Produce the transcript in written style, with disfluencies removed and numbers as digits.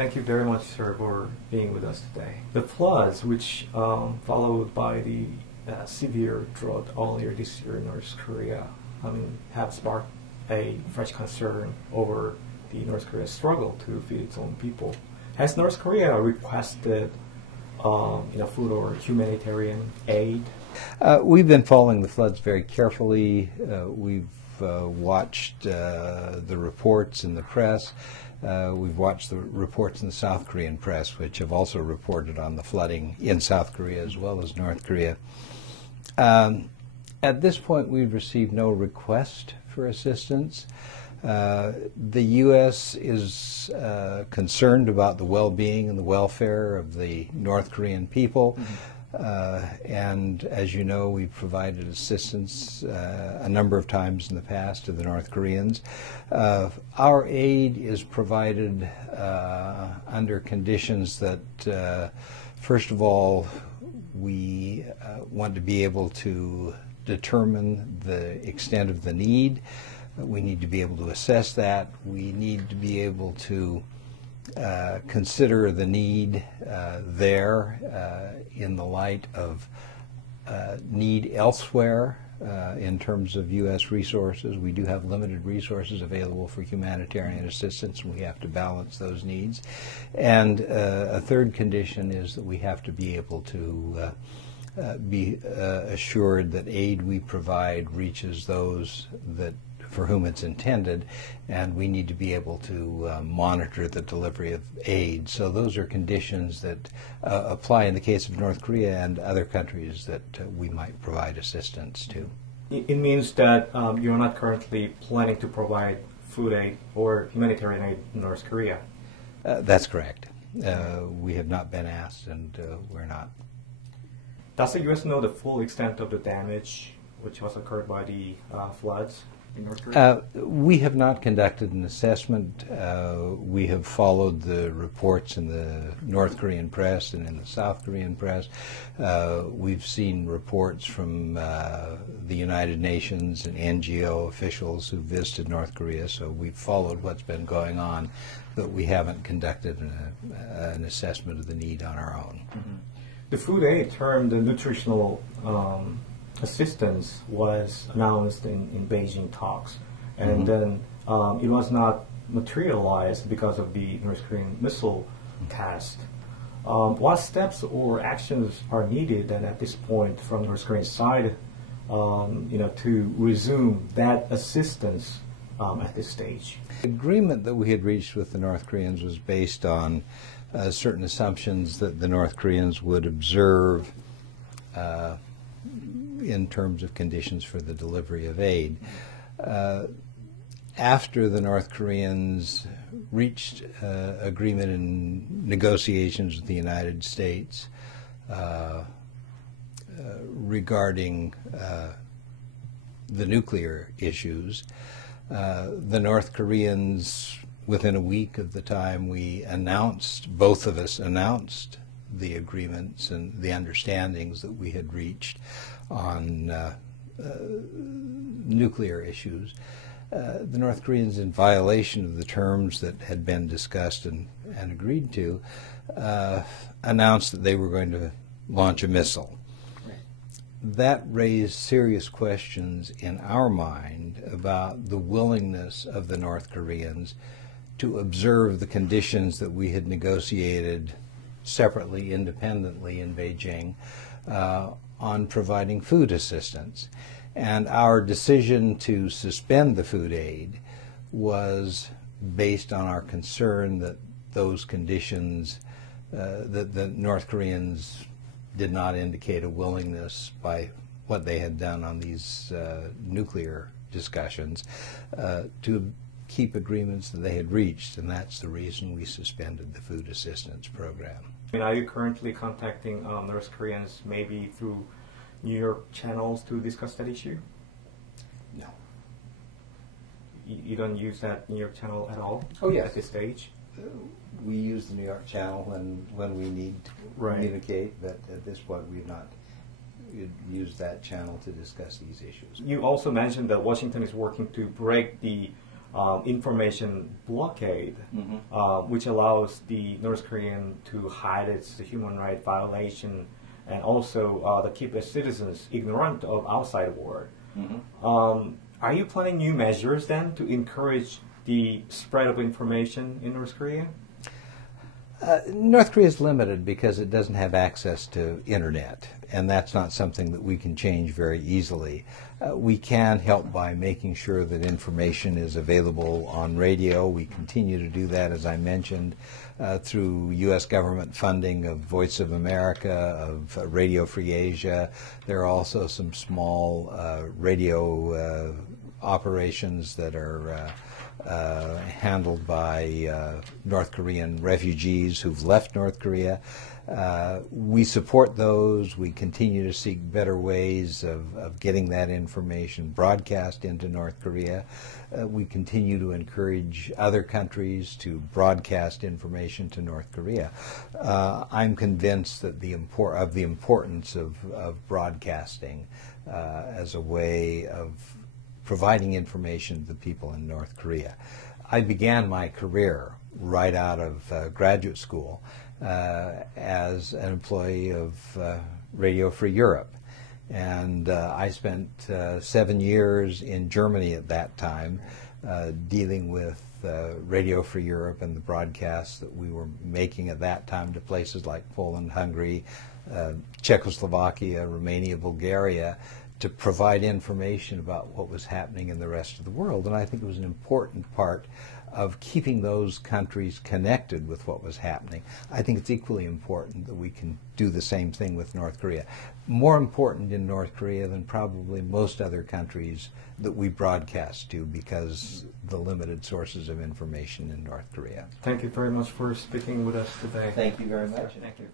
Thank you very much, sir, for being with us today. The floods, which followed by the severe drought earlier this year in North Korea, have sparked a fresh concern over the North Korea's struggle to feed its own people. Has North Korea requested food or humanitarian aid? We've been following the floods very carefully. We've watched the reports in the press. We've watched the reports in the South Korean press, which have also reported on the flooding in South Korea as well as North Korea. At this point, we've received no request for assistance. The U.S. is concerned about the well-being and the welfare of the North Korean people. And as you know, we've provided assistance a number of times in the past to the North Koreans. Our aid is provided under conditions that, first of all, we want to be able to determine the extent of the need. We need to be able to assess that. We need to be able to consider the need there in the light of need elsewhere in terms of U.S. resources. We do have limited resources available for humanitarian assistance, and we have to balance those needs. And a third condition is that we have to be able to be assured that aid we provide reaches those that for whom it's intended, and we need to be able to monitor the delivery of aid. So those are conditions that apply in the case of North Korea and other countries that we might provide assistance to. It means that you're not currently planning to provide food aid or humanitarian aid in North Korea? That's correct. We have not been asked, and we're not. Does the U.S. know the full extent of the damage which was occurred by the floods in North Korea? We have not conducted an assessment. We have followed the reports in the North Korean press and in the South Korean press. We've seen reports from the United Nations and NGO officials who visited North Korea, so we've followed what's been going on, but we haven't conducted an assessment of the need on our own. Mm-hmm. The food aid termed the nutritional assistance was announced in Beijing talks, and then it was not materialized because of the North Korean missile test. What steps or actions are needed then at this point from North Korean side, to resume that assistance at this stage? The agreement that we had reached with the North Koreans was based on certain assumptions that the North Koreans would observe in terms of conditions for the delivery of aid. After the North Koreans reached agreement in negotiations with the United States regarding the nuclear issues, the North Koreans, within a week of the time we announced, both of us announced the agreements and the understandings that we had reached on nuclear issues, the North Koreans, in violation of the terms that had been discussed and agreed to, announced that they were going to launch a missile. That raised serious questions in our mind about the willingness of the North Koreans to observe the conditions that we had negotiated separately, independently in Beijing on providing food assistance. And our decision to suspend the food aid was based on our concern that those conditions, that the North Koreans did not indicate a willingness by what they had done on these nuclear discussions to keep agreements that they had reached, and that's the reason we suspended the food assistance program. Are you currently contacting North Koreans maybe through New York channels to discuss that issue? No. You don't use that New York channel at all? Oh, yes. At this stage? We use the New York channel when we need to communicate, but at this point we've not used that channel to discuss these issues. You also mentioned that Washington is working to break the information blockade, which allows the North Korean to hide its human rights violation and also to keep its citizens ignorant of outside world. Are you planning new measures then to encourage the spread of information in North Korea? North Korea is limited because it doesn't have access to internet, and that's not something that we can change very easily. We can help by making sure that information is available on radio. We continue to do that, as I mentioned, through U.S. government funding of Voice of America, of Radio Free Asia. There are also some small radio operations that are handled by North Korean refugees who've left North Korea. We support those. We continue to seek better ways of getting that information broadcast into North Korea. We continue to encourage other countries to broadcast information to North Korea. I'm convinced that the importance of broadcasting as a way of providing information to the people in North Korea. I began my career right out of graduate school as an employee of Radio Free Europe. And I spent 7 years in Germany at that time dealing with Radio Free Europe and the broadcasts that we were making at that time to places like Poland, Hungary, Czechoslovakia, Romania, Bulgaria, to provide information about what was happening in the rest of the world. And I think it was an important part of keeping those countries connected with what was happening. I think it's equally important that we can do the same thing with North Korea. More important in North Korea than probably most other countries that we broadcast to because the limited sources of information in North Korea. Thank you very much for speaking with us today. Thank you very much. Thank you.